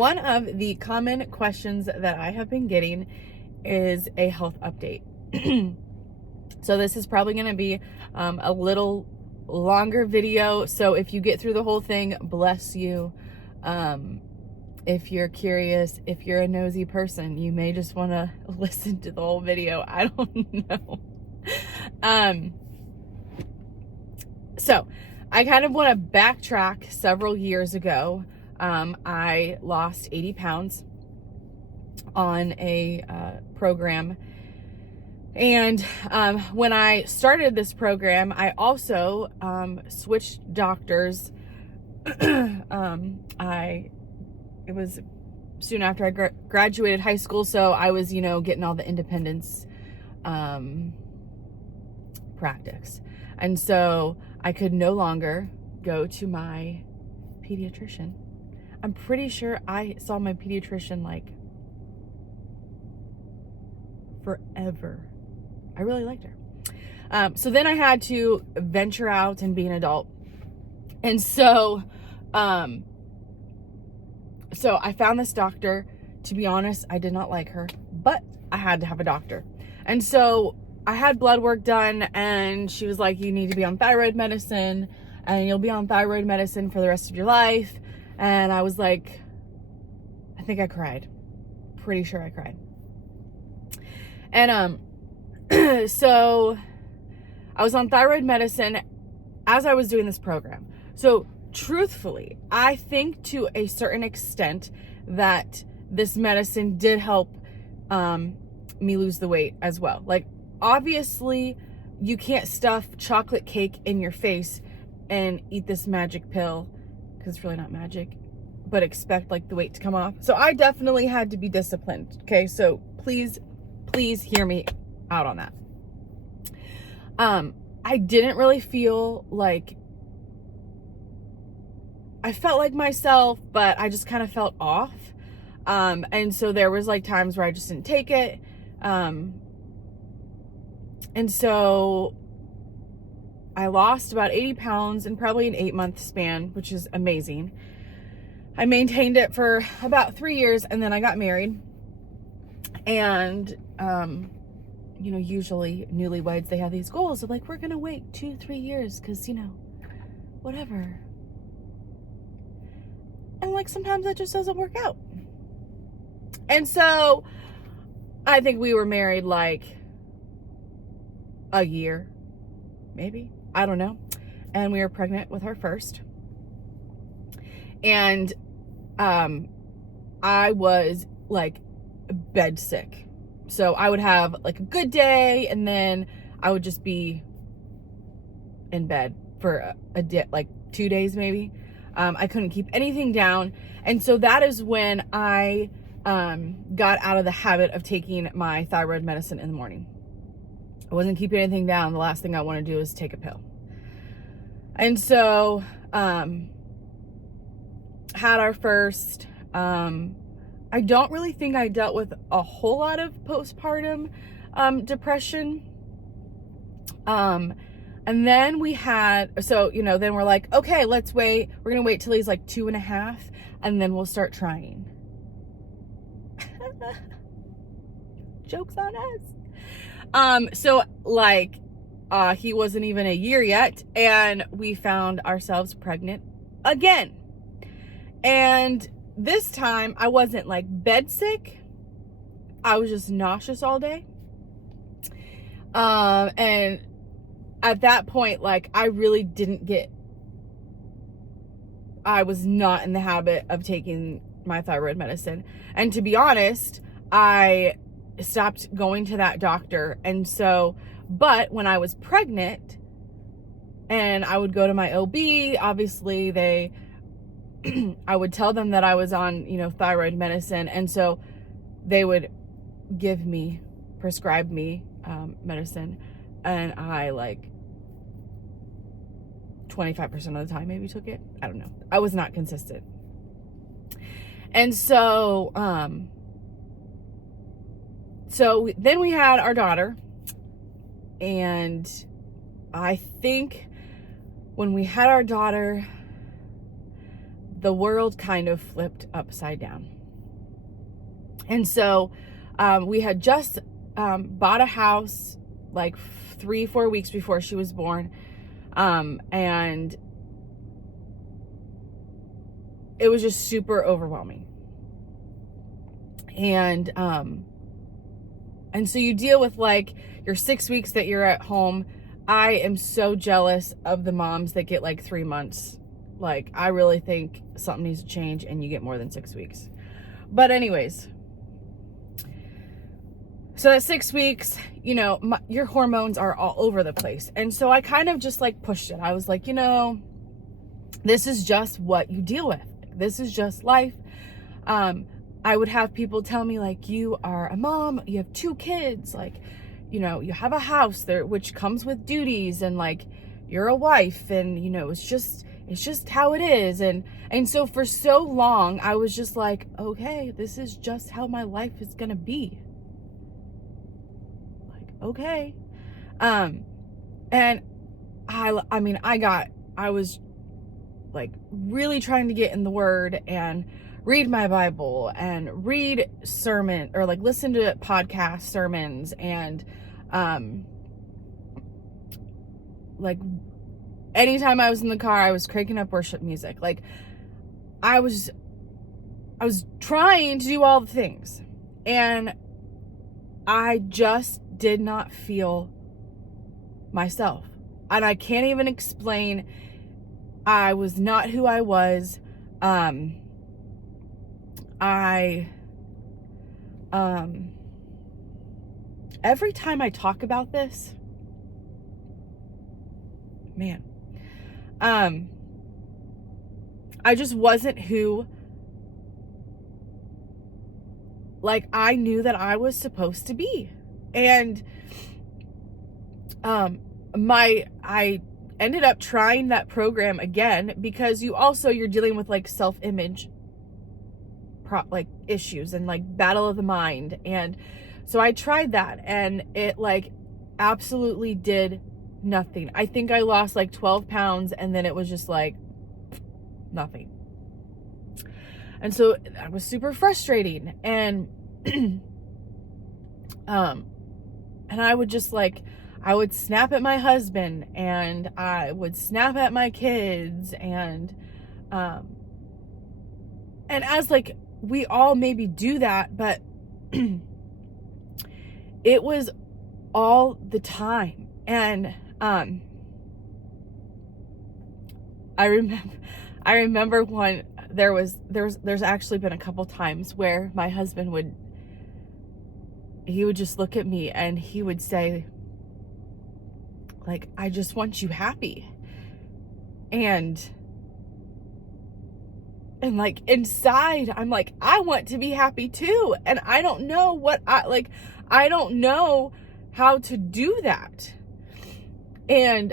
one of the common questions that I have been getting is a health update. So this is probably going to be a little longer video. So if you get through the whole thing, bless you. If you're curious, if you're a nosy person, you may just want to listen to the whole video. I don't know. So I kind of want to backtrack several years ago. I lost 80 pounds on a program. And when I started this program, I also switched doctors. It was soon after I graduated high school, so I was, getting all the independence practice. And so I could no longer go to my pediatrician. I'm pretty sure I saw my pediatrician like forever. I really liked her. So then I had to venture out and be an adult. And so I found this doctor. To be honest, I did not like her, but I had to have a doctor. And so I had blood work done, and she was like, you need to be on thyroid medicine, and you'll be on thyroid medicine for the rest of your life. And I was like, I think I cried. Pretty sure I cried. And so I was on thyroid medicine as I was doing this program. So truthfully, I think to a certain extent that this medicine did help me lose the weight as well. Like, obviously, you can't stuff chocolate cake in your face and eat this magic pill, because it's really not magic, but expect like the weight to come off. So I definitely had to be disciplined. Okay, so please hear me out on that. I didn't really feel like, I felt like myself, but I just kind of felt off. And so there was like times where I just didn't take it. And so I lost about 80 pounds in probably an 8-month span, which is amazing. I maintained it for about 3 years, and then I got married. And, usually newlyweds, they have these goals of like, we're going to wait 2-3 years because, whatever. And like, sometimes that just doesn't work out. And so I think we were married like a year, maybe, I don't know. And we were pregnant with our first. And I was like bed sick. So I would have like a good day, and then I would just be in bed for a day, like 2 days maybe. I couldn't keep anything down. And so that is when I got out of the habit of taking my thyroid medicine in the morning. I wasn't keeping anything down. The last thing I want to do is take a pill. And so had our first. I don't really think I dealt with a whole lot of postpartum depression. And then we had, then we're like, okay, let's wait. We're going to wait till he's like 2.5, and then we'll start trying. Joke's on us. He wasn't even a year yet, and we found ourselves pregnant again. And this time I wasn't like bed sick. I was just nauseous all day. And at that point, like, I really I was not in the habit of taking my thyroid medicine. And to be honest, I stopped going to that doctor. And so, but when I was pregnant and I would go to my OB, obviously I would tell them that I was on, thyroid medicine. And so they would prescribe me medicine. And I like 25% of the time maybe took it. I don't know. I was not consistent. And so, then we had our daughter, and I think when we had our daughter, the world kind of flipped upside down. And so we had just bought a house like 3-4 weeks before she was born. And it was just super overwhelming. And so you deal with like your 6 weeks that you're at home. I am so jealous of the moms that get like 3 months. Like, I really think something needs to change and you get more than 6 weeks. But anyways, so at 6 weeks, you know, your hormones are all over the place. And so I kind of just like pushed it. I was like, you know, this is just what you deal with. This is just life. I would have people tell me like, you are a mom, you have 2 kids, like, you know, you have a house there, which comes with duties, and like, you're a wife, and you know, it's just how it is. And so for so long, I was just like, okay, this is just how my life is gonna be. Like, okay. And I was like really trying to get in the Word and read my Bible and read sermon, or like listen to podcast sermons, and like anytime I was in the car, I was cranking up worship music. Like I was trying to do all the things, and I just did not feel myself. And I can't even explain. I was not who I was. Every time I talk about this, man, I just wasn't who, like, I knew that I was supposed to be. And, I ended up trying that program again, because you're dealing with like self-image like issues and like battle of the mind. And so I tried that, and it like absolutely did nothing. I think I lost like 12 pounds, and then it was just like nothing. And so that was super frustrating. And and I would just like, I would snap at my husband, and I would snap at my kids, and as like, we all maybe do that, but it was all the time. And I remember one, there's actually been a couple times where my husband would just look at me and he would say, like, I just want you happy. And like inside, I'm like, I want to be happy too. And I don't know I don't know how to do that. And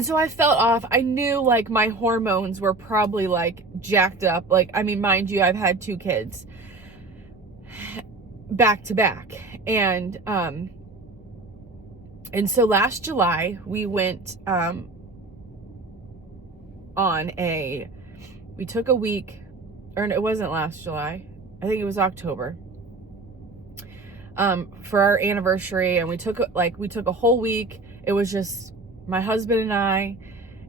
so I felt off. I knew like my hormones were probably like jacked up. Like, I mean, mind you, I've had 2 kids back to back. And so last July we went, we took a week, or it wasn't last July, I think it was October, for our anniversary. And we took a whole week. It was just my husband and I,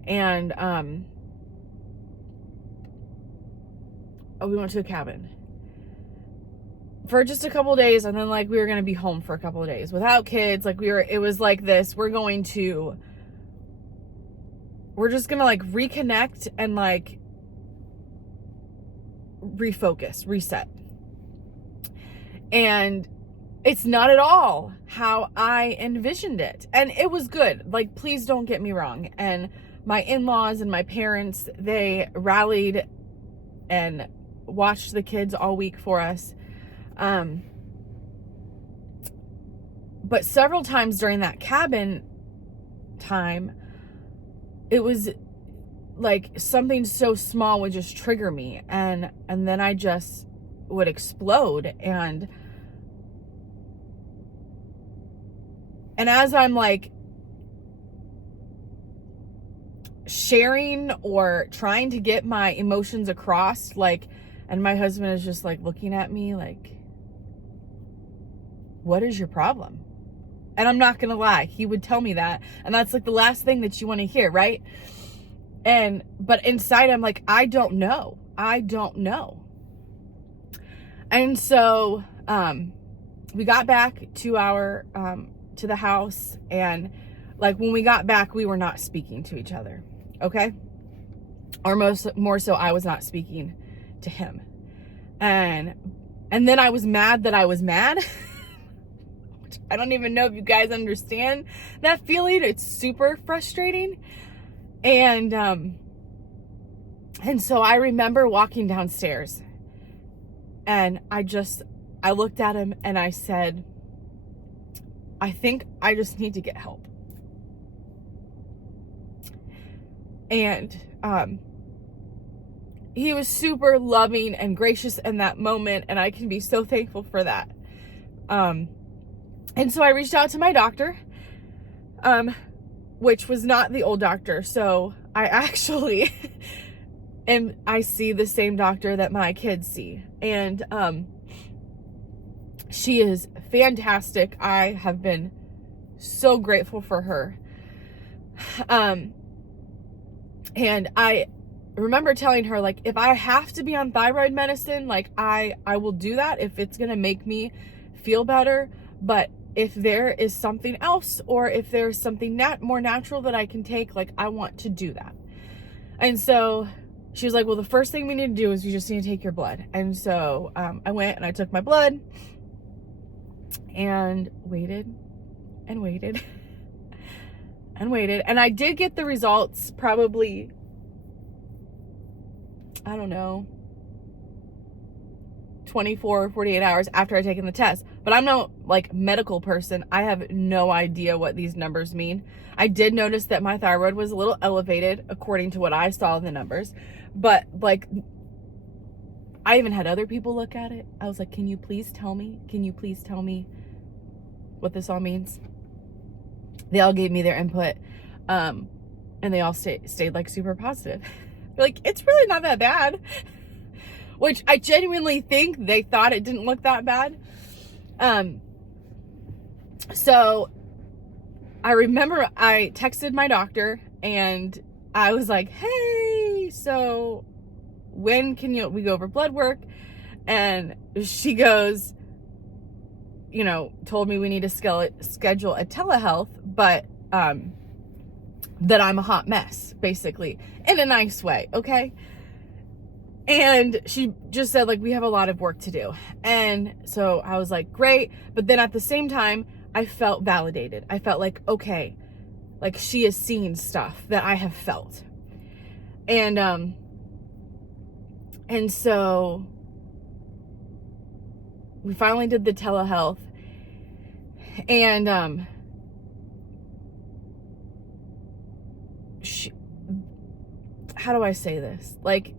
and we went to a cabin for just a couple of days, and then like we were going to be home for a couple of days without kids. Like it was like this, we're just gonna like reconnect and like refocus, reset. And it's not at all how I envisioned it. And it was good. Like, please don't get me wrong. And my in-laws and my parents, they rallied and watched the kids all week for us. But several times during that cabin time, it was like something so small would just trigger me, and then I just would explode. And as I'm like sharing or trying to get my emotions across, like, and my husband is just like looking at me like, what is your problem? And I'm not gonna lie, he would tell me that, and that's like the last thing that you want to hear, right? But inside I'm like, I don't know. And so we got back to our to the house, and like when we got back, we were not speaking to each other, okay? Or more so, I was not speaking to him, and then I was mad that I was mad. I don't even know if you guys understand that feeling. It's super frustrating. And so I remember walking downstairs, and I looked at him and I said, I think I just need to get help. And he was super loving and gracious in that moment, and I can be so thankful for that. And so I reached out to my doctor, which was not the old doctor. So I actually I see the same doctor that my kids see. And she is fantastic. I have been so grateful for her. And I remember telling her, like, if I have to be on thyroid medicine, like I will do that if it's going to make me feel better. But if there is something else, or if there's something more natural that I can take, like, I want to do that. And so she was like, well, the first thing we need to do is you just need to take your blood. And so I went and I took my blood and waited and waited and waited. And I did get the results probably, I don't know, 24 or 48 hours after I taken the test. But I'm no like medical person. I have no idea what these numbers mean. I did notice that my thyroid was a little elevated according to what I saw in the numbers. But like, I even had other people look at it. I was like, can you please tell me? Can you please tell me what this all means? They all gave me their input. And they all stayed like super positive. They're like, it's really not that bad. Which I genuinely think they thought it didn't look that bad. So I remember I texted my doctor and I was like, hey, so when can we go over blood work? And she goes, told me we need to schedule a telehealth, but that I'm a hot mess, basically, in a nice way, okay? And she just said, like, we have a lot of work to do. And so I was like, great. But then at the same time, I felt validated. I felt like, okay, like she is seeing stuff that I have felt. And so we finally did the telehealth. And how do I say this? Like,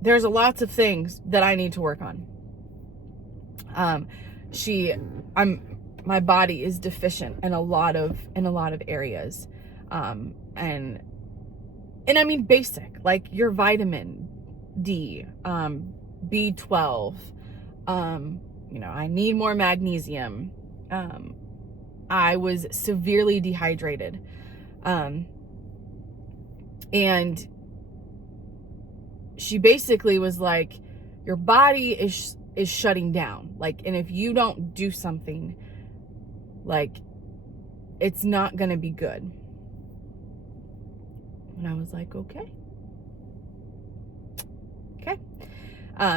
there's lots of things that I need to work on. My body is deficient in a lot of areas. And I mean basic, like your vitamin D, B12, I need more magnesium. I was severely dehydrated. And she basically was like, your body is shutting down. Like, and if you don't do something, like, it's not going to be good. And I was like, okay.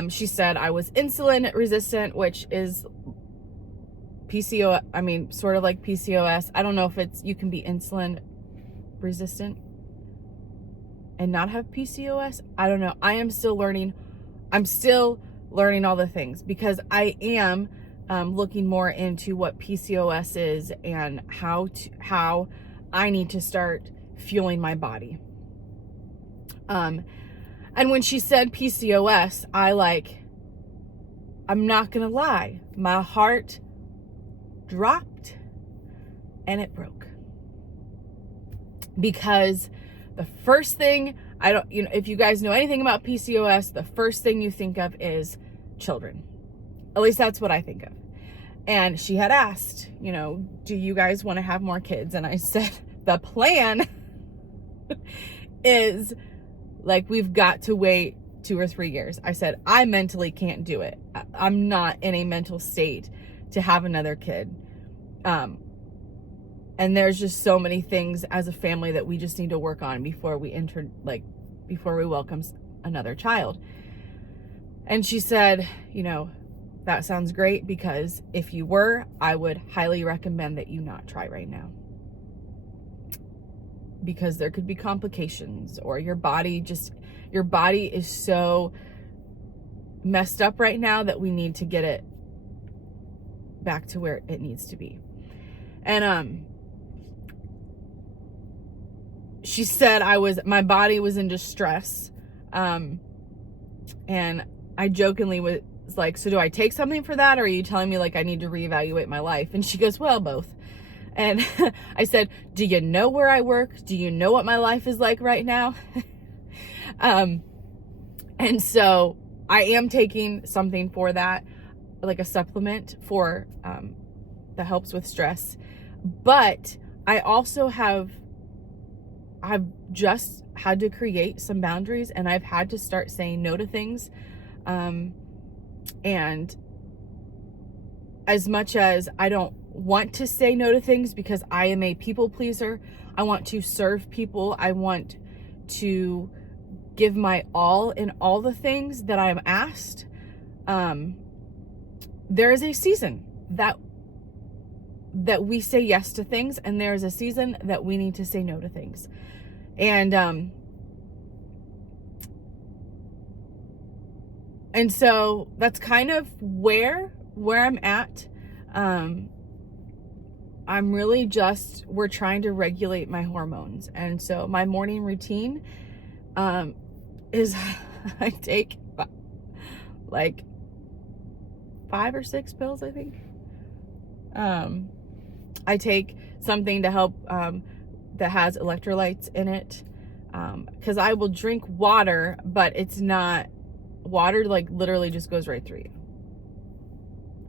She said I was insulin resistant, which is PCOS. I mean, sort of like PCOS. I don't know if you can be insulin resistant and not have PCOS. I don't know. I am still learning. I'm still learning all the things, because I am looking more into what PCOS is and how I need to start fueling my body. And when she said PCOS, I'm not gonna lie, my heart dropped and it broke. because the first thing, if you guys know anything about PCOS, the first thing you think of is children. At least that's what I think of. And she had asked, do you guys want to have more kids? And I said, the plan is like, we've got to wait 2 or 3 years. I said, I mentally can't do it. I'm not in a mental state to have another kid. And there's just so many things as a family that we just need to work on before we welcome another child. And she said, that sounds great, because if you were, I would highly recommend that you not try right now. Because there could be complications, or your body is so messed up right now that we need to get it back to where it needs to be. And she said my body was in distress. And I jokingly was like, so do I take something for that? Or are you telling me like I need to reevaluate my life? And she goes, well, both. And I said, do you know where I work? Do you know what my life is like right now? And so I am taking something for that, like a supplement for, that helps with stress. But I also I've just had to create some boundaries, and I've had to start saying no to things. And as much as I don't want to say no to things, because I am a people pleaser, I want to serve people, I want to give my all in all the things that I am asked. There is a season that we say yes to things, and there is a season that we need to say no to things. And so that's kind of where I'm at. I'm really we're trying to regulate my hormones. And so my morning routine is I take like 5 or 6 pills, I think. I take something to help that has electrolytes in it, because I will drink water, but it's not water, like literally just goes right through you,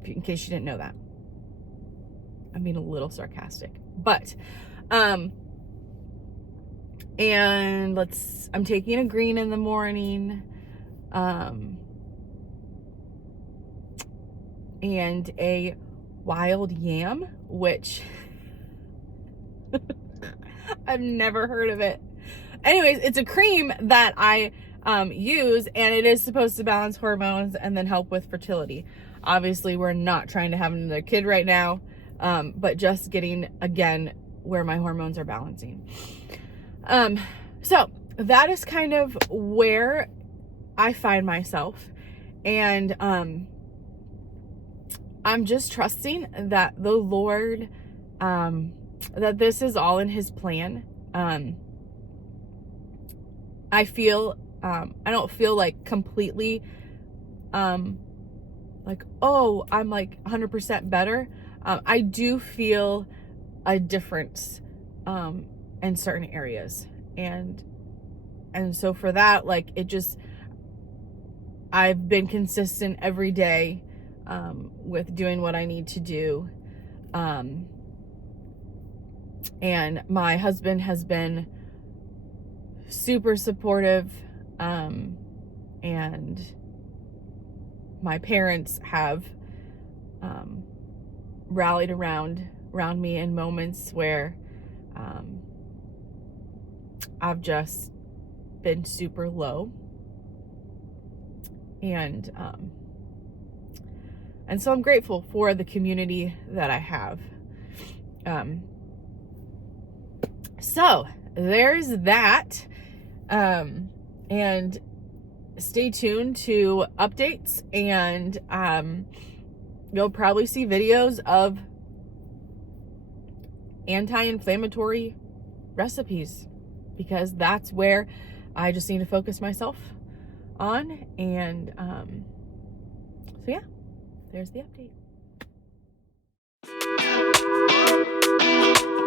in case you didn't know that. I'm being a little sarcastic, but and I'm taking a green in the morning, and a wild yam, which I've never heard of it. Anyways, it's a cream that I use, and it is supposed to balance hormones and then help with fertility. Obviously, we're not trying to have another kid right now, but just getting, again, where my hormones are balancing. So that is kind of where I find myself. And I'm just trusting that the Lord, that this is all in His plan. I don't feel like completely, like, oh, I'm like 100% better. I do feel a difference, in certain areas. And so for that, like, I've been consistent every day, with doing what I need to do. And my husband has been super supportive, and my parents have rallied around me in moments where I've just been super low, and so I'm grateful for the community that I have. So there's that. And stay tuned to updates, and you'll probably see videos of anti-inflammatory recipes, because that's where I just need to focus myself on. And so yeah, there's the update.